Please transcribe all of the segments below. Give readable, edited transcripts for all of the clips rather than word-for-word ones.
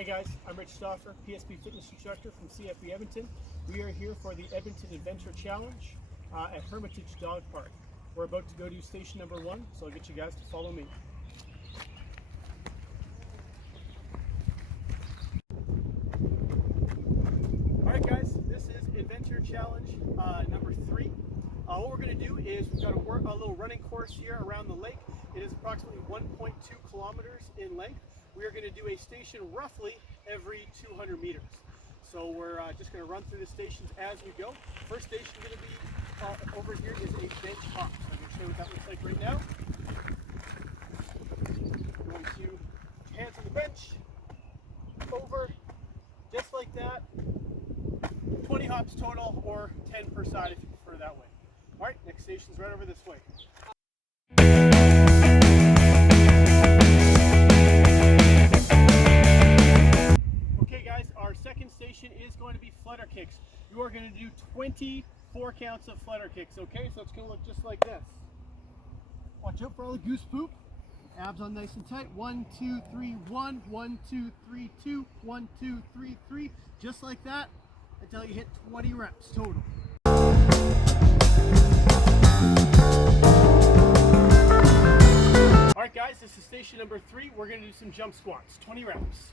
Hey guys, I'm Rich Stauffer, PSP fitness instructor from CFB Edmonton. We are here for the Edmonton Adventure Challenge at Hermitage Dog Park. We're about to go to station number 1, so I'll get you guys to follow me. Alright guys, this is Adventure Challenge number 3. What we're going to do is we've got a little running course here around the lake. It is approximately 1.2 kilometers in length. We are going to do a station roughly every 200 meters. So we're just going to run through the stations as we go. First station going to be over here is a bench hop. So I'm going to show you what that looks like right now. Going to hands on the bench, over, just like that. 20 hops total, or 10 per side if you prefer that way. All right, next station's right over this way. Okay guys, our second station is going to be Flutter Kicks. You are going to do 24 counts of Flutter Kicks, okay? So it's going to look just like this. Watch out for all the goose poop. Abs on nice and tight. 1, 2, 3, 1, 1, 2, 3, 2, 1, 2, 3, 3. Just like that until you hit 20 reps total. Alright guys, this is station number 3. We're going to do some jump squats, 20 reps.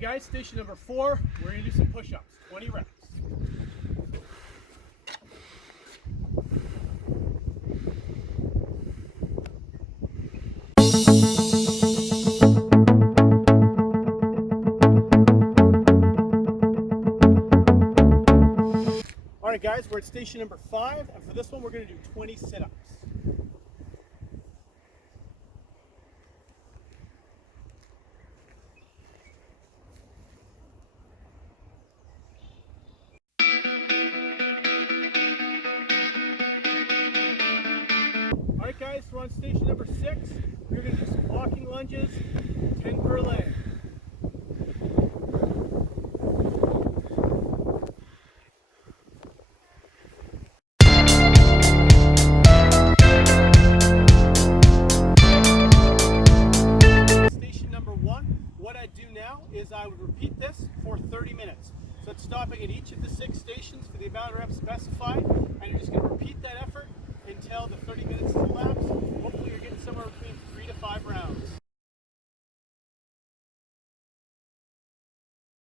Guys, station number 4, we're going to do some push-ups, 20 reps. Alright guys, we're at station number 5, and for this one we're going to do 20 sit-ups. Alright guys, we're on station number 6. We're going to do some walking lunges, 10 per leg. Station number 1, what I do now is I would repeat this for 30 minutes. So it's stopping at each of the 6 stations for the amount of reps specified, and you're just going to repeat that effort until the 30 minutes has elapsed. Hopefully you're getting somewhere between 3 to 5 rounds.